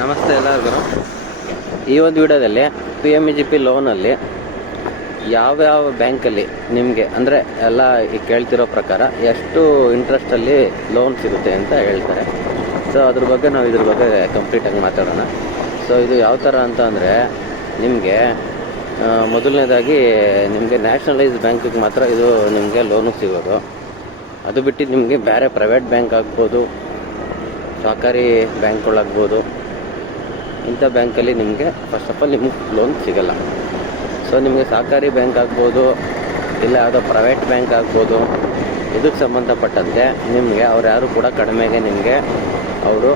ನಮಸ್ತೆ ಎಲ್ಲರಿಗೂ. ಈ ಒಂದು ವಿಡಿಯೋದಲ್ಲಿ P M E G P ಲೋನಲ್ಲಿ ಯಾವ್ಯಾವ ಬ್ಯಾಂಕಲ್ಲಿ ನಿಮಗೆ, ಅಂದರೆ ಎಲ್ಲ ಈ ಕೇಳ್ತಿರೋ ಪ್ರಕಾರ ಎಷ್ಟು ಇಂಟ್ರೆಸ್ಟಲ್ಲಿ ಲೋನ್ ಸಿಗುತ್ತೆ ಅಂತ ಹೇಳ್ತಾರೆ. ಸೊ ಅದ್ರ ಬಗ್ಗೆ ನಾವು ಇದ್ರ ಬಗ್ಗೆ ಕಂಪ್ಲೀಟಾಗಿ ಮಾತಾಡೋಣ. ಸೊ ಇದು ಯಾವ ಥರ ಅಂತ ಅಂದರೆ ನಿಮಗೆ ಮೊದಲನೇದಾಗಿ ನಿಮಗೆ ನ್ಯಾಷನಲೈಸ್ ಬ್ಯಾಂಕಿಗೆ ಮಾತ್ರ ಇದು ನಿಮಗೆ ಲೋನು ಸಿಗೋದು. ಅದು ಬಿಟ್ಟು ನಿಮಗೆ ಬೇರೆ ಪ್ರೈವೇಟ್ ಬ್ಯಾಂಕ್ ಆಗ್ಬೋದು ಸಹಕಾರಿ ಬ್ಯಾಂಕ್ಗಳಾಗ್ಬೋದು ಇಂಥ ಬ್ಯಾಂಕಲ್ಲಿ ನಿಮಗೆ ಫಸ್ಟ್ ಆಫ್ ಆಲ್ ನಿಮಗೆ ಲೋನ್ ಸಿಗಲ್ಲ. ಸೊ ನಿಮಗೆ ಸಹಕಾರಿ ಬ್ಯಾಂಕ್ ಆಗ್ಬೋದು, ಇಲ್ಲ ಯಾವುದೋ ಪ್ರೈವೇಟ್ ಬ್ಯಾಂಕ್ ಆಗ್ಬೋದು, ಇದಕ್ಕೆ ಸಂಬಂಧಪಟ್ಟಂತೆ ನಿಮಗೆ ಅವ್ರು ಯಾರು ಕೂಡ ಕಡಿಮೆಗೆ ನಿಮಗೆ ಅವರು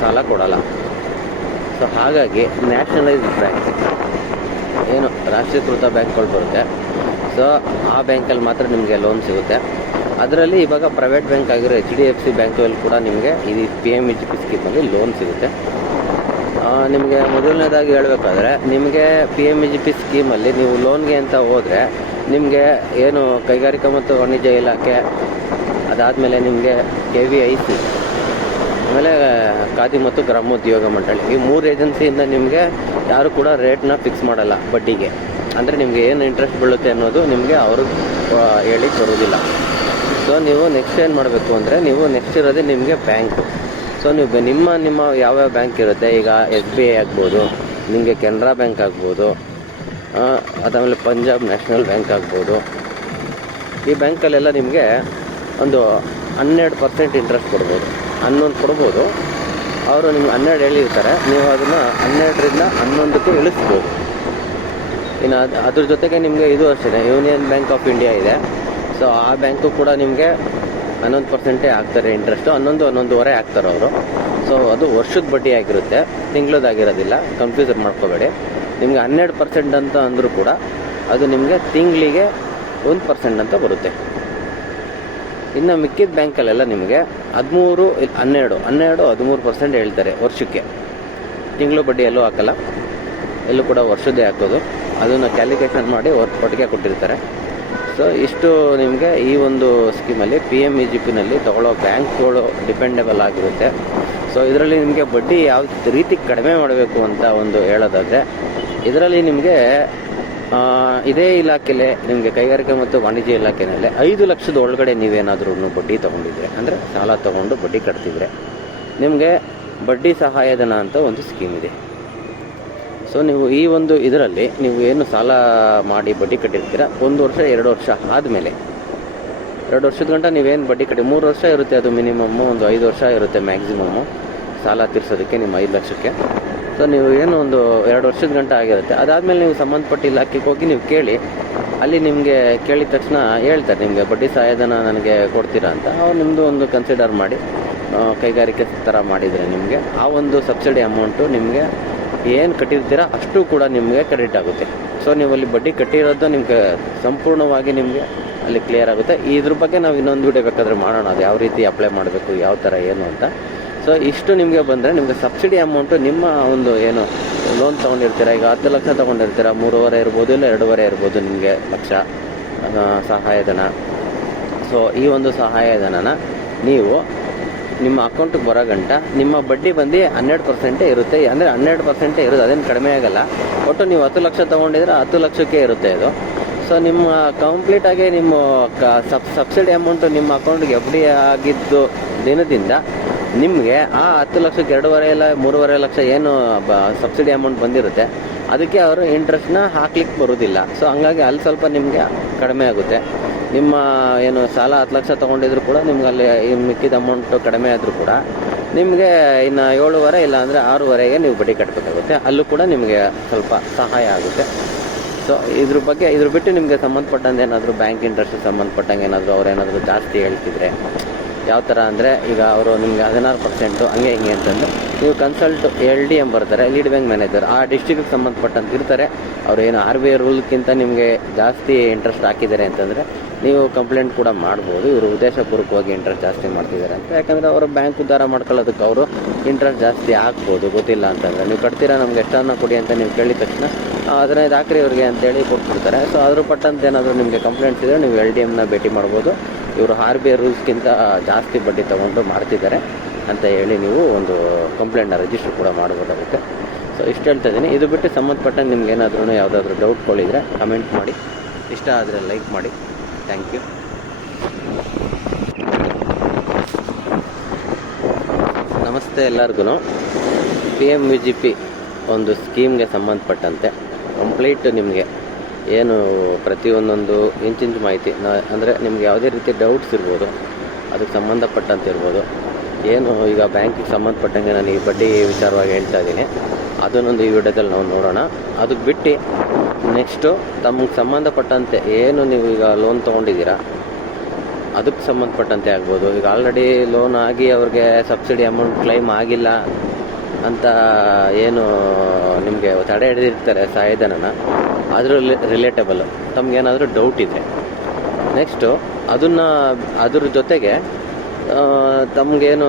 ಸಾಲ ಕೊಡಲ್ಲ. ಸೊ ಹಾಗಾಗಿ ನ್ಯಾಷನಲೈಸ್ಡ್ ಬ್ಯಾಂಕ್. ಏನು, ರಾಷ್ಟ್ರೀಕೃತ ಬ್ಯಾಂಕ್ಗಳು ಬರುತ್ತೆ. ಸೊ ಆ ಬ್ಯಾಂಕಲ್ಲಿ ಮಾತ್ರ ನಿಮಗೆ ಲೋನ್ ಸಿಗುತ್ತೆ. ಅದರಲ್ಲಿ ಇವಾಗ ಪ್ರೈವೇಟ್ ಬ್ಯಾಂಕ್ ಆಗಿರೋ ಎಚ್ ಡಿ ಎಫ್ ಸಿ ಬ್ಯಾಂಕಲ್ಲಿ ಕೂಡ ನಿಮಗೆ ಈ P M E G P ಸ್ಕೀಮಲ್ಲಿ loan ಸಿಗುತ್ತೆ. ನಿಮಗೆ ಮೊದಲನೇದಾಗಿ ಹೇಳಬೇಕಾದ್ರೆ, ನಿಮಗೆ P M E G P ಸ್ಕೀಮಲ್ಲಿ ನೀವು ಲೋನ್ಗೆ ಅಂತ ಹೋದರೆ, ನಿಮಗೆ ಏನು ಕೈಗಾರಿಕಾ ಮತ್ತು ವಾಣಿಜ್ಯ ಇಲಾಖೆ, ಅದಾದಮೇಲೆ ನಿಮಗೆ ಕೆ ವಿ ಐ ಸಿ ಆಮೇಲೆ ಖಾದಿ ಮತ್ತು ಗ್ರಾಮೋದ್ಯೋಗ ಮಂಡಳಿ, ಈ ಮೂರು ಏಜೆನ್ಸಿಯಿಂದ ನಿಮಗೆ ಯಾರು ಕೂಡ ರೇಟ್ನ ಫಿಕ್ಸ್ ಮಾಡಲ್ಲ ಬಡ್ಡಿಗೆ. ಅಂದರೆ ನಿಮಗೆ ಏನು ಇಂಟ್ರೆಸ್ಟ್ ಬೀಳುತ್ತೆ ಅನ್ನೋದು ನಿಮಗೆ ಅವರು ಹೇಳಿ ಬರುವುದಿಲ್ಲ ಸೊ ನೀವು ನೆಕ್ಸ್ಟ್ ಏನು ಮಾಡಬೇಕು ಅಂದರೆ, ನೀವು ನೆಕ್ಸ್ಟ್ ಇರೋದೇ ನಿಮಗೆ ಬ್ಯಾಂಕ್ ಸೊ ನೀವು ನಿಮ್ಮ ನಿಮ್ಮ ಯಾವ್ಯಾವ ಬ್ಯಾಂಕ್ ಇರುತ್ತೆ, ಈಗ ಎಸ್ ಬಿ ಐ ಆಗ್ಬೋದು, ನಿಮಗೆ ಕೆನರಾ ಬ್ಯಾಂಕ್ ಆಗ್ಬೋದು ಅದಾದಮೇಲೆ ಪಂಜಾಬ್ ನ್ಯಾಷನಲ್ ಬ್ಯಾಂಕ್ ಆಗ್ಬೋದು. ಈ ಬ್ಯಾಂಕಲ್ಲೆಲ್ಲ ನಿಮಗೆ ಒಂದು ಹನ್ನೆರಡು ಪರ್ಸೆಂಟ್ ಇಂಟ್ರೆಸ್ಟ್ ಕೊಡ್ಬೋದು. ಹನ್ನೊಂದು ಕೊಡ್ಬೋದು. ಅವರು ನಿಮ್ಗೆ ಹನ್ನೆರಡು ಹೇಳಿರ್ತಾರೆ. ನೀವು ಅದನ್ನು ಹನ್ನೆರಡರಿಂದ ಹನ್ನೊಂದಕ್ಕೆ ಇಳಿಸ್ಬೋದು. ಇನ್ನು ಅದು, ಅದ್ರ ಜೊತೆಗೆ ನಿಮಗೆ ಇದು ಅಷ್ಟೇ ಯೂನಿಯನ್ ಬ್ಯಾಂಕ್ ಆಫ್ ಇಂಡಿಯಾ ಇದೆ. ಸೊ ಆ ಬ್ಯಾಂಕು ಕೂಡ ನಿಮಗೆ ಹನ್ನೊಂದು ಪರ್ಸೆಂಟೇ ಹಾಕ್ತಾರೆ ಇಂಟ್ರೆಸ್ಟು ಹನ್ನೊಂದು, ಹನ್ನೊಂದುವರೆ ಹಾಕ್ತಾರೆ ಅವರು. ಸೊ ಅದು ವರ್ಷದ ಬಡ್ಡಿ ಆಗಿರುತ್ತೆ. ತಿಂಗಳದಾಗಿರೋದಿಲ್ಲ. ಕನ್ಫ್ಯೂಸ್ ಮಾಡ್ಕೋಬೇಡಿ. ನಿಮಗೆ ಹನ್ನೆರಡು ಪರ್ಸೆಂಟ್ ಅಂತ ಅಂದರೂ ಕೂಡ ಅದು ನಿಮಗೆ ತಿಂಗಳಿಗೆ ಒಂದು ಪರ್ಸೆಂಟ್ ಅಂತ ಬರುತ್ತೆ. ಇನ್ನು ಮಿಕ್ಕಿದ ಬ್ಯಾಂಕಲ್ಲೆಲ್ಲ ನಿಮಗೆ ಹದಿಮೂರು, ಹನ್ನೆರಡು ಹನ್ನೆರಡು, ಹದಿಮೂರು ಪರ್ಸೆಂಟ್ ಹೇಳ್ತಾರೆ ವರ್ಷಕ್ಕೆ. ತಿಂಗಳು ಬಡ್ಡಿ ಎಲ್ಲೂ ಹಾಕಲ್ಲ. ಎಲ್ಲೂ ಕೂಡ ವರ್ಷದ್ದೇ ಹಾಕೋದು. ಅದನ್ನು ಕ್ಯಾಲ್ಕುಲೇಷನ್ ಮಾಡಿ ಒಟ್- ಒಟ್ಟಿಗೆ ಕೊಟ್ಟಿರ್ತಾರೆ. ಸೊ ಇಷ್ಟು ನಿಮಗೆ ಈ ಒಂದು ಸ್ಕೀಮಲ್ಲಿ ಪಿ ಎಂ ಇ ಜಿ ಪಿನಲ್ಲಿ ತಗೊಳ್ಳೋ ಬ್ಯಾಂಕ್ಗಳು ಡಿಪೆಂಡಬಲ್ ಆಗಿರುತ್ತೆ. ಸೊ ಇದರಲ್ಲಿ ನಿಮಗೆ ಬಡ್ಡಿ ಯಾವ ರೀತಿ ಕಡಿಮೆ ಮಾಡಬೇಕು ಅಂತ ಒಂದು ಹೇಳೋದಾದರೆ, ಇದರಲ್ಲಿ ನಿಮಗೆ ಇದೇ ಇಲಾಖೆಲೆ ನಿಮಗೆ ಕೈಗಾರಿಕೆ ಮತ್ತು ವಾಣಿಜ್ಯ ಇಲಾಖೆನಲ್ಲೇ ಐದು ಲಕ್ಷದ ಒಳಗಡೆ ನೀವೇನಾದ್ರೂ ಬಡ್ಡಿ ತೊಗೊಂಡಿದ್ರೆ, ಅಂದರೆ ಸಾಲ ತೊಗೊಂಡು ಬಡ್ಡಿ ಕಟ್ತಿದ್ರೆ, ನಿಮಗೆ ಬಡ್ಡಿ ಸಹಾಯಧನ ಅಂತ ಒಂದು ಸ್ಕೀಮ್ ಇದೆ. ಸೊ ನೀವು ಈ ಒಂದು ಇದರಲ್ಲಿ ನೀವು ಏನು ಸಾಲ ಮಾಡಿ ಬಡ್ಡಿ ಕಟ್ಟಿರ್ತೀರ? ಒಂದು ವರ್ಷ, ಎರಡು ವರ್ಷ ಆದಮೇಲೆ. ಎರಡು ವರ್ಷದ ಗಂಟ ನೀವೇನು ಬಡ್ಡಿ ಕಟ್ಟಿ, ಮೂರು ವರ್ಷ ಇರುತ್ತೆ ಅದು ಮಿನಿಮಮ್ಮು, ಒಂದು ಐದು ವರ್ಷ ಇರುತ್ತೆ ಮ್ಯಾಕ್ಸಿಮಮ್ಮು ಸಾಲ ತೀರಿಸೋದಕ್ಕೆ ನಿಮ್ಮ ಐದು ಲಕ್ಷಕ್ಕೆ. ಸೊ ನೀವು ಏನು ಒಂದು ಎರಡು ವರ್ಷದ ಗಂಟ ಆಗಿರುತ್ತೆ. ಅದಾದಮೇಲೆ ನೀವು ಸಂಬಂಧಪಟ್ಟ ಇಲಾಖೆಗೆ ಹೋಗಿ ನೀವು ಕೇಳಿ. ಅಲ್ಲಿ ನಿಮಗೆ ಕೇಳಿದ ತಕ್ಷಣ ಹೇಳ್ತಾರೆ, ನಿಮಗೆ ಬಡ್ಡಿ ಸಹಾಯಧನ ನನಗೆ ಕೊಡ್ತೀರಾ ಅಂತ. ಅವ್ರು ನಿಮ್ಮದು ಒಂದು ಕನ್ಸಿಡರ್ ಮಾಡಿ ಕೈಗಾರಿಕೆ ಥರ ಮಾಡಿದರೆ ನಿಮಗೆ. ಆ ಒಂದು ಸಬ್ಸಿಡಿ ಅಮೌಂಟು ನಿಮಗೆ ಏನು ಕಟ್ಟಿರ್ತೀರಾ ಅಷ್ಟು ಕೂಡ ನಿಮಗೆ ಕ್ರೆಡಿಟ್ ಆಗುತ್ತೆ. ಸೊ ನೀವು ಅಲ್ಲಿ ಬಡ್ಡಿ ಕಟ್ಟಿರೋದು ನಿಮಗೆ ಸಂಪೂರ್ಣವಾಗಿ ನಿಮಗೆ ಅಲ್ಲಿ ಕ್ಲಿಯರ್ ಆಗುತ್ತೆ. ಇದ್ರ ಬಗ್ಗೆ ನಾವು ಇನ್ನೊಂದು ವಿಡಿಯೋ ಬೇಕಾದ್ರೆ ಮಾಡೋಣ. ಅದು ಯಾವ ರೀತಿ ಅಪ್ಲೈ ಮಾಡಬೇಕು, ಯಾವ ಥರ ಏನು ಅಂತ. ಸೊ ಇಷ್ಟು ನಿಮಗೆ ಬಂದರೆ ನಿಮಗೆ ಸಬ್ಸಿಡಿ ಅಮೌಂಟು ನಿಮ್ಮ ಒಂದು ಏನು ಲೋನ್ ತೊಗೊಂಡಿರ್ತೀರ? ಈಗ ಹತ್ತು ಲಕ್ಷ ತೊಗೊಂಡಿರ್ತೀರ? ಮೂರುವರೆ ಇರ್ಬೋದು ಇಲ್ಲ ಎರಡೂವರೆ ಇರ್ಬೋದು ನಿಮಗೆ ಲಕ್ಷ ಸಹಾಯಧನ. ಸೊ ಈ ಒಂದು ಸಹಾಯಧನನ ನೀವು ನಿಮ್ಮ ಅಕೌಂಟಿಗೆ ಬರೋ ಗಂಟ ನಿಮ್ಮ ಬಡ್ಡಿ ಬಂದು ಹನ್ನೆರಡು ಪರ್ಸೆಂಟೇ ಇರುತ್ತೆ. ಅಂದರೆ ಹನ್ನೆರಡು ಪರ್ಸೆಂಟೇ ಇರುತ್ತೆ ಅದೇನು ಕಡಿಮೆ ಆಗಲ್ಲ. ಒಟ್ಟು ನೀವು ಹತ್ತು ಲಕ್ಷ ತೊಗೊಂಡಿದ್ರೆ ಹತ್ತು ಲಕ್ಷಕ್ಕೆ ಇರುತ್ತೆ ಅದು. ಸೊ ನಿಮ್ಮ ಕಂಪ್ಲೀಟಾಗಿ ನಿಮ್ಮ ಕ ಸಬ್ ಸಬ್ಸಿಡಿ ಅಮೌಂಟು ನಿಮ್ಮ ಅಕೌಂಟ್ಗೆ ಎಫ್ ಡಿ ಆಗಿದ್ದು ದಿನದಿಂದ ನಿಮಗೆ ಆ ಹತ್ತು ಲಕ್ಷಕ್ಕೆ ಎರಡೂವರೆ ಇಲ್ಲ ಮೂರುವರೆ ಲಕ್ಷ ಏನು ಸಬ್ಸಿಡಿ ಅಮೌಂಟ್ ಬಂದಿರುತ್ತೆ. ಅದಕ್ಕೆ ಅವರು ಇಂಟ್ರೆಸ್ಟ್ನ ಹಾಕ್ಲಿಕ್ಕೆ ಬರೋದಿಲ್ಲ. ಸೊ ಹಂಗಾಗಿ ಅಲ್ಲಿ ಸ್ವಲ್ಪ ನಿಮಗೆ ಕಡಿಮೆ ಆಗುತ್ತೆ. ನಿಮ್ಮ ಏನು ಸಾಲ ಹತ್ತು ಲಕ್ಷ ತೊಗೊಂಡಿದ್ರು ಕೂಡ ನಿಮ್ಗೆ ಅಲ್ಲಿ ಮಿಕ್ಕಿದ ಅಮೌಂಟು ಕಡಿಮೆ ಆದರೂ ಕೂಡ ನಿಮಗೆ ಇನ್ನು ಏಳುವರೆ ಇಲ್ಲ ಅಂದರೆ ಆರೂವರೆಗೆ ನೀವು ಬಡ್ಡಿ ಕಟ್ಟಬೇಕಾಗುತ್ತೆ ಅಲ್ಲೂ ಕೂಡ ನಿಮಗೆ ಸ್ವಲ್ಪ ಸಹಾಯ ಆಗುತ್ತೆ. ಸೊ ಇದ್ರ ಬಗ್ಗೆ, ಇದ್ರ ಬಿಟ್ಟು ನಿಮಗೆ ಸಂಬಂಧಪಟ್ಟಂಗೆ ಏನಾದರೂ ಬ್ಯಾಂಕ್ ಇಂಟ್ರೆಸ್ಟ್ ಸಂಬಂಧಪಟ್ಟಂಗೆ ಏನಾದರೂ ಅವ್ರು ಏನಾದರೂ ಜಾಸ್ತಿ ಹೇಳ್ತಿದ್ರೆ ಯಾವ ಥರ ಅಂದರೆ ಈಗ ಅವರು ನಿಮಗೆ ಹದಿನಾರು ಪರ್ಸೆಂಟು ಹಂಗೆ ಹಿಂಗೆ ಅಂತಂದು ನೀವು ಕನ್ಸಲ್ಟ್ ಎಲ್ ಡಿ ಎಂ ಬರ್ತಾರೆ ಲೀಡ್ ಬ್ಯಾಂಕ್ ಮ್ಯಾನೇಜರ್ ಆ ಡಿಸ್ಟ್ರಿಕ್ಗೆ ಸಂಬಂಧಪಟ್ಟಂತ ಇರ್ತಾರೆ. ಅವ್ರು ಏನು ಆರ್ ಬಿ ಐ ರೂಲ್ಗಿಂತ ನಿಮಗೆ ಜಾಸ್ತಿ ಇಂಟ್ರೆಸ್ಟ್ ಹಾಕಿದ್ದಾರೆ ಅಂತಂದರೆ ನೀವು ಕಂಪ್ಲೇಂಟ್ ಕೂಡ ಮಾಡ್ಬೋದು. ಇವರು ಉದ್ದೇಶಪೂರ್ವಕವಾಗಿ ಇಂಟ್ರೆಸ್ಟ್ ಜಾಸ್ತಿ ಮಾಡ್ತಿದ್ದಾರೆ ಅಂತ. ಯಾಕಂದರೆ ಅವರು ಬ್ಯಾಂಕ್ ಉದ್ಧಾರ ಮಾಡ್ಕೊಳ್ಳೋದಕ್ಕೆ ಅವರು ಇಂಟ್ರೆಸ್ಟ್ ಜಾಸ್ತಿ ಹಾಕ್ಬೋದು. ಗೊತ್ತಿಲ್ಲ ಅಂತಂದರೆ. ನೀವು ಕಟ್ತೀರಾ ನಮ್ಗೆ ಎಷ್ಟನ್ನ ಕೊಡಿ ಅಂತ ನೀವು ಕೇಳಿದ ತಕ್ಷಣ ಅದನ್ನ ಹದಿನೈದು ಹಾಕ್ರಿ ಇವ್ರಿಗೆ ಅಂತೇಳಿ ಕೊಟ್ಬಿಡ್ತಾರೆ. ಸೊ ಅದ್ರ ಪಟ್ಟಂತ ಏನಾದರೂ ನಿಮಗೆ ಕಂಪ್ಲೇಂಟ್ಸ್ ಇದ್ದರೆ ನೀವು ಎಲ್ ಡಿ ಎಮ್ನ ಭೇಟಿ ಮಾಡ್ಬೋದು. ಇವರು ಆರ್ ಬಿ ಐ ರೂಲ್ಸ್ಗಿಂತ ಜಾಸ್ತಿ ಬಡ್ಡಿ ತೊಗೊಂಡು ಮಾಡ್ತಿದ್ದಾರೆ ಅಂತ ಹೇಳಿ ನೀವು ಒಂದು ಕಂಪ್ಲೇಂಟ್ನ ರಿಜಿಸ್ಟರ್ ಕೂಡ ಮಾಡ್ಬೋದಾಗುತ್ತೆ. ಸೊ ಇಷ್ಟು ಹೇಳ್ತಾ ಇದ್ದೀನಿ. ಇದು ಬಿಟ್ಟು ಸಂಬಂಧಪಟ್ಟಂಗೆ ನಿಮ್ಗೆ ಏನಾದ್ರೂ ಯಾವುದಾದ್ರೂ ಡೌಟ್ಗಳಿದ್ರೆ ಕಮೆಂಟ್ ಮಾಡಿ. ಇಷ್ಟ ಆದರೆ ಲೈಕ್ ಮಾಡಿ. ಥ್ಯಾಂಕ್ ಯು ನಮಸ್ತೆ ಎಲ್ಲರಿಗೂ P M U G P ಒಂದು ಸ್ಕೀಮ್ಗೆ ಸಂಬಂಧಪಟ್ಟಂತೆ. ಕಂಪ್ಲೀಟ್ ನಿಮಗೆ. ಏನು ಪ್ರತಿಯೊಂದೊಂದು ಇಂಚಿಂಚು ಮಾಹಿತಿ ಅಂದರೆ ನಿಮ್ಗೆ ಯಾವುದೇ ರೀತಿ ಡೌಟ್ಸ್ ಇರ್ಬೋದು, ಅದಕ್ಕೆ ಸಂಬಂಧಪಟ್ಟಂತೆ ಇರ್ಬೋದು ಏನು ಈಗ ಬ್ಯಾಂಕಿಗೆ ಸಂಬಂಧಪಟ್ಟಂಗೆ ನಾನು ಈ ಬಡ್ಡಿ ವಿಚಾರವಾಗಿ ಹೇಳ್ತಾ ಇದ್ದೀನಿ, ಅದನ್ನೊಂದು ಈ ವಿಡಿಯೋದಲ್ಲಿ ನಾವು ನೋಡೋಣ. ಅದಕ್ಕೆ ಬಿಟ್ಟು ನೆಕ್ಸ್ಟು ತಮಗೆ ಸಂಬಂಧಪಟ್ಟಂತೆ ಏನು ನೀವು ಈಗ ಲೋನ್ ತೊಗೊಂಡಿದ್ದೀರಾ, ಅದಕ್ಕೆ ಸಂಬಂಧಪಟ್ಟಂತೆ ಆಗ್ಬೋದು. ಈಗ ಆಲ್ರೆಡಿ ಲೋನ್ ಆಗಿ ಅವ್ರಿಗೆ ಸಬ್ಸಿಡಿ ಅಮೌಂಟ್ ಕ್ಲೈಮ್ ಆಗಿಲ್ಲ ಅಂತ ಏನು ನಿಮಗೆ ತಡೆ ಹಿಡಿದಿರ್ತಾರೆ ಸಹಾಯಧನನ ಅದ್ರ ರಿಲೇಟಬಲ್ ತಮಗೇನಾದರೂ ಡೌಟ್ ಇದೆ ನೆಕ್ಸ್ಟು ಅದನ್ನು, ಅದ್ರ ಜೊತೆಗೆ ತಮಗೇನು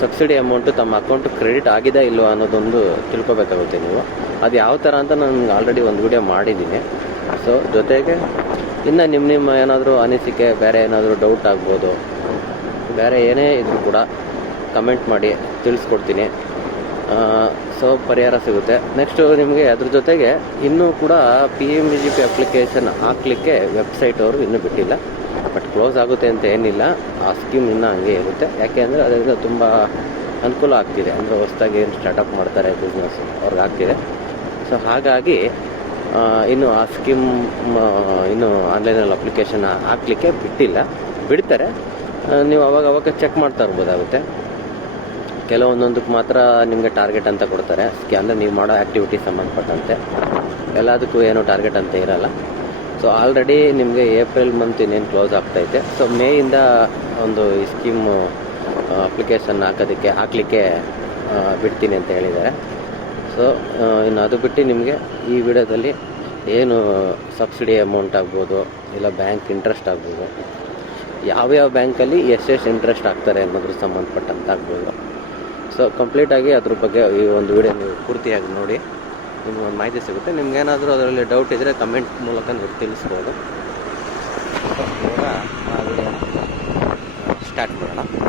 ಸಬ್ಸಿಡಿ ಅಮೌಂಟು ತಮ್ಮ ಅಕೌಂಟ್ ಕ್ರೆಡಿಟ್ ಆಗಿದೆ ಇಲ್ವಾ ಅನ್ನೋದೊಂದು ತಿಳ್ಕೊಬೇಕಾಗುತ್ತೆ ನೀವು. ಅದು ಯಾವ ಥರ ಅಂತ ನಾನು ಆಲ್ರೆಡಿ ಒಂದು ವಿಡಿಯೋ ಮಾಡಿದ್ದೀನಿ. ಸೊ ಜೊತೆಗೆ, ಇನ್ನು ನಿಮ್ಮ ನಿಮ್ಮ ಏನಾದರೂ ಅನಿಸಿಕೆ, ಬೇರೆ ಏನಾದರೂ ಡೌಟ್ ಆಗ್ಬೋದು, ಬೇರೆ ಏನೇ ಇದ್ರೂ ಕೂಡ ಕಮೆಂಟ್ ಮಾಡಿ, ತಿಳಿಸ್ಕೊಡ್ತೀನಿ. ಸೊ ಪರಿಹಾರ ಸಿಗುತ್ತೆ. ನೆಕ್ಸ್ಟು ನಿಮಗೆ ಅದ್ರ ಜೊತೆಗೆ ಇನ್ನೂ ಕೂಡ P M G P application ಹಾಕ್ಲಿಕ್ಕೆ ವೆಬ್ಸೈಟ್ ಅವರು ಇನ್ನೂ ಬಿಟ್ಟಿಲ್ಲ. ಬಟ್ ಕ್ಲೋಸ್ ಆಗುತ್ತೆ ಅಂತ ಏನಿಲ್ಲ. ಆ ಸ್ಕೀಮ್ ಇನ್ನೂ ಹಂಗೆ ಇರುತ್ತೆ. ಯಾಕೆ ಅಂದರೆ ಅದರಿಂದ ತುಂಬ ಅನುಕೂಲ ಆಗ್ತಿದೆ. ಅಂದರೆ ಹೊಸದಾಗಿ ಏನು ಸ್ಟಾರ್ಟಪ್ ಮಾಡ್ತಾರೆ ಬಿಸ್ನೆಸ್ ಅವ್ರಿಗೆ ಆಗ್ತಿದೆ. ಸೊ ಹಾಗಾಗಿ ಇನ್ನು ಆ ಸ್ಕೀಮ್ ಇನ್ನು ಆನ್ಲೈನಲ್ಲಿ ಅಪ್ಲಿಕೇಶನ್ ಹಾಕ್ಲಿಕ್ಕೆ ಬಿಟ್ಟಿಲ್ಲ. ಬಿಡ್ತಾರೆ. ನೀವು ಅವಾಗ ಅವಾಗ ಚೆಕ್ ಮಾಡ್ತಾ ಇರ್ಬೋದಾಗುತ್ತೆ. ಕೆಲವೊಂದೊಂದಕ್ಕೆ ಮಾತ್ರ ನಿಮಗೆ ಟಾರ್ಗೆಟ್ ಅಂತ ಕೊಡ್ತಾರೆ. ಅಂದರೆ ನೀವು ಮಾಡೋ ಆ್ಯಕ್ಟಿವಿಟಿ ಸಂಬಂಧಪಟ್ಟಂತೆ. ಎಲ್ಲದಕ್ಕೂ ಏನು ಟಾರ್ಗೆಟ್ ಅಂತ ಇರಲ್ಲ. ಸೊ ಆಲ್ರೆಡಿ ನಿಮಗೆ ಏಪ್ರಿಲ್ ಮಂತ್ ಇನ್ನೇನು ಕ್ಲೋಸ್ ಆಗ್ತೈತೆ ಸೊ ಮೇಯಿಂದ ಒಂದು ಈ ಸ್ಕೀಮು ಅಪ್ಲಿಕೇಶನ್ ಹಾಕೋದಕ್ಕೆ, ಹಾಕಲಿಕ್ಕೆ ಬಿಡ್ತೀನಿ ಅಂತ ಹೇಳಿದ್ದಾರೆ. ಸೊ ಇನ್ನು ಅದು ಬಿಟ್ಟು ನಿಮಗೆ ಈ ವಿಡಿಯೋದಲ್ಲಿ ಏನು ಸಬ್ಸಿಡಿ ಅಮೌಂಟ್ ಆಗ್ಬೋದು, ಇಲ್ಲ ಬ್ಯಾಂಕ್ ಇಂಟ್ರೆಸ್ಟ್ ಆಗ್ಬೋದು, ಯಾವ್ಯಾವ ಬ್ಯಾಂಕಲ್ಲಿ ಎಷ್ಟೆಷ್ಟು ಇಂಟ್ರೆಸ್ಟ್ ಆಗ್ತಾರೆ ಅನ್ನೋದ್ರ ಸಂಬಂಧಪಟ್ಟಂತ ಆಗ್ಬೋದು ಸೊ ಕಂಪ್ಲೀಟಾಗಿ ಅದ್ರ ಬಗ್ಗೆ ಈ ಒಂದು ವಿಡಿಯೋ ನೀವು ಪೂರ್ತಿಯಾಗಿ ನೋಡಿ. ನಿಮ್ಗೆ ಮಾಹಿತಿ ಸಿಗುತ್ತೆ. ನಿಮ್ಗೆ ಏನಾದರೂ ಅದರಲ್ಲಿ ಡೌಟ್ ಇದ್ದರೆ ಕಮೆಂಟ್ ಮೂಲಕ ನೀವು ತಿಳಿಸ್ಬೋದು. ಇವಾಗ ಸ್ಟಾರ್ಟ್ ಮಾಡೋಣ.